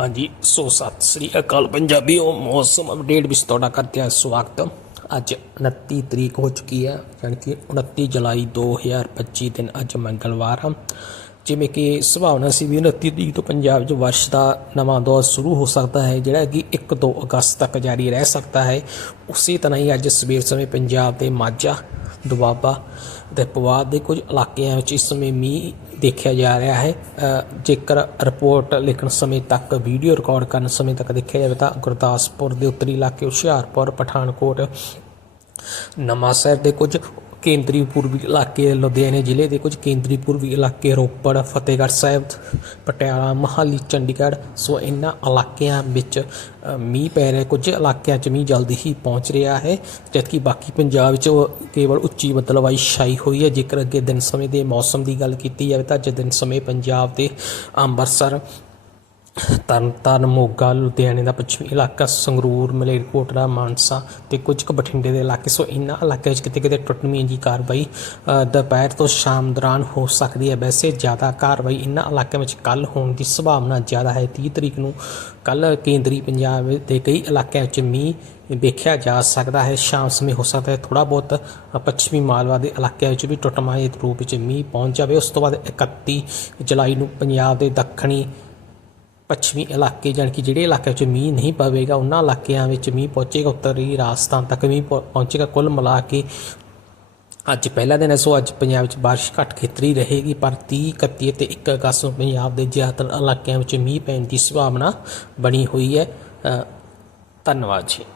ਹਾਂਜੀ, ਸੋ ਸਤਿ ਸ੍ਰੀ ਅਕਾਲ ਪੰਜਾਬੀਓ, ਮੌਸਮ ਅਪਡੇਟ ਵਿੱਚ ਤੁਹਾਡਾ ਕਰਦੇ ਹਾਂ ਸਵਾਗਤ। ਅੱਜ 29 ਤਰੀਕ ਹੋ ਚੁੱਕੀ ਹੈ, ਯਾਨੀ ਕਿ 29 ਜੁਲਾਈ 2025 ਦਿਨ ਅੱਜ ਮੰਗਲਵਾਰ ਆ। ਜਿਵੇਂ ਕਿ ਸੰਭਾਵਨਾ ਸੀ ਵੀ 29 ਤਰੀਕ ਤੋਂ ਪੰਜਾਬ 'ਚ ਵਰਸ਼ ਦਾ ਨਵਾਂ ਦੌਰ ਸ਼ੁਰੂ ਹੋ ਸਕਦਾ ਹੈ, ਜਿਹੜਾ ਕਿ 1-2 ਅਗਸਤ ਤੱਕ ਜਾਰੀ ਰਹਿ ਸਕਦਾ ਹੈ। ਉਸੇ ਤਰ੍ਹਾਂ ਹੀ ਅੱਜ ਸਵੇਰ ਸਮੇਂ ਪੰਜਾਬ ਦੇ ਮਾਝਾ ਦੁਆਬਾ ਅਤੇ ਪਵਾਦ ਦੇ ਕੁਝ ਇਲਾਕਿਆਂ ਵਿੱਚ ਇਸ ਸਮੇਂ ਮੀਂਹ ਦੇਖਿਆ ਜਾ ਰਿਹਾ ਹੈ। ਜੇਕਰ ਰਿਪੋਰਟ ਲਿਖਣ ਸਮੇਂ ਤੱਕ, ਵੀਡੀਓ ਰਿਕਾਰਡ ਕਰਨ ਸਮੇਂ ਤੱਕ ਦੇਖਿਆ ਜਾਵੇ ਤਾਂ ਗੁਰਦਾਸਪੁਰ ਦੇ ਉੱਤਰੀ ਇਲਾਕੇ ਹੁਸ਼ਿਆਰਪੁਰ, ਪਠਾਨਕੋਟ ਨਵਾਂ ਸ਼ਹਿਰ ਦੇ ਕੁਝ ਕੇਂਦਰੀ ਪੂਰਬੀ ਇਲਾਕੇ, ਲੁਧਿਆਣੇ ਜ਼ਿਲ੍ਹੇ ਦੇ ਕੁਝ ਕੇਂਦਰੀ ਪੂਰਬੀ ਇਲਾਕੇ, ਰੋਪੜ, ਫਤਿਹਗੜ੍ਹ ਸਾਹਿਬ, ਪਟਿਆਲਾ, ਮਹਾਲੀ, ਚੰਡੀਗੜ੍ਹ, ਸੋ ਇਹਨਾਂ ਇਲਾਕਿਆਂ ਵਿੱਚ ਮੀਂਹ ਪੈ ਰਿਹਾ, ਕੁਝ ਇਲਾਕਿਆਂ 'ਚ ਮੀਂਹ ਜਲਦੀ ਹੀ ਪਹੁੰਚ ਰਿਹਾ ਹੈ, ਜਦਕਿ ਬਾਕੀ ਪੰਜਾਬ 'ਚ ਕੇਵਲ ਉੱਚੀ ਬੱਦਲਵਾਈ ਛਾਈ ਹੋਈ ਹੈ। ਜੇਕਰ ਅੱਗੇ ਦਿਨ ਸਮੇਂ ਦੇ ਮੌਸਮ ਦੀ ਗੱਲ ਕੀਤੀ ਜਾਵੇ ਤਾਂ ਅੱਜ ਦਿਨ ਸਮੇਂ ਪੰਜਾਬ ਦੇ ਅੰਮ੍ਰਿਤਸਰ ਤਰਨਤਾਰਨ ਮੋਗਾ ਲੁਧਿਆਣੇ ਦਾ ਪੱਛਮੀ ਇਲਾਕਾ, ਸੰਗਰੂਰ ਮਲੇਰਕੋਟਲਾ ਮਾਨਸਾ ਤੇ ਕੁਝ ਕੁ ਬਠਿੰਡੇ ਦੇ ਇਲਾਕੇ। ਸੋ ਇਨ੍ਹਾਂ ਇਲਾਕਿਆਂ ਵਿੱਚ ਕਿਤੇ ਕਿਤੇ ਟੁੱਟਵੀਂ ਦੀ ਕਾਰਵਾਈ ਦੁਪਹਿਰ ਤੋਂ ਸ਼ਾਮ ਦੌਰਾਨ ਹੋ ਸਕਦੀ ਹੈ। ਵੈਸੇ ਜ਼ਿਆਦਾ ਕਾਰਵਾਈ ਇਨ੍ਹਾਂ ਇਲਾਕਿਆਂ ਵਿੱਚ ਕੱਲ ਹੋਣ ਦੀ ਸੰਭਾਵਨਾ ਜ਼ਿਆਦਾ ਹੈ। 30 ਤਰੀਕ ਨੂੰ ਕੱਲ ਕੇਂਦਰੀ ਪੰਜਾਬ ਦੇ ਕਈ ਇਲਾਕਿਆਂ ਵਿੱਚ ਮੀਂਹ ਵੇਖਿਆ ਜਾ ਸਕਦਾ ਹੈ। ਸ਼ਾਮ ਸਮੇਂ ਹੋ ਸਕਦਾ ਹੈ ਥੋੜਾ ਬਹੁਤ ਪੱਛਮੀ ਮਾਲਵਾ ਦੇ ਇਲਾਕਿਆਂ ਵਿੱਚ ਵੀ ਟੁੱਟਮਾਏ ਰੂਪ ਵਿੱਚ ਮੀਂਹ ਪਹੁੰਚ ਜਾਵੇ। ਉਸ ਤੋਂ ਬਾਅਦ 31 ਜੁਲਾਈ ਨੂੰ ਪੰਜਾਬ ਦੇ ਦੱਖਣੀ ਪੱਛਮੀ ਇਲਾਕੇ, ਜਾਣੀ ਕਿ ਜਿਹੜੇ ਇਲਾਕਿਆਂ 'ਚ ਮੀਂਹ ਨਹੀਂ ਪਵੇਗਾ, ਉਹਨਾਂ ਇਲਾਕਿਆਂ ਵਿੱਚ ਮੀਂਹ ਪਹੁੰਚੇਗਾ, ਉੱਤਰੀ ਰਾਜਸਥਾਨ ਤੱਕ ਮੀਂਹ ਪਹੁੰ- ਪਹੁੰਚੇਗਾ ਕੁੱਲ ਮਿਲਾ ਕੇ। ਅੱਜ ਪਹਿਲਾ ਦਿਨ ਹੈ, ਸੋ ਅੱਜ ਪੰਜਾਬ ਵਿੱਚ ਬਾਰਿਸ਼ ਘੱਟ ਖੇਤਰੀ ਰਹੇਗੀ, ਪਰ 30 31 ਤੇ 1 ਅਗਸਤ ਨੂੰ ਪੰਜਾਬ ਦੇ ਜ਼ਿਆਦਾਤਰ ਇਲਾਕਿਆਂ ਵਿੱਚ ਮੀਂਹ ਪੈਣ ਦੀ ਸੰਭਾਵਨਾ ਬਣੀ ਹੋਈ ਹੈ। ਧੰਨਵਾਦ ਜੀ।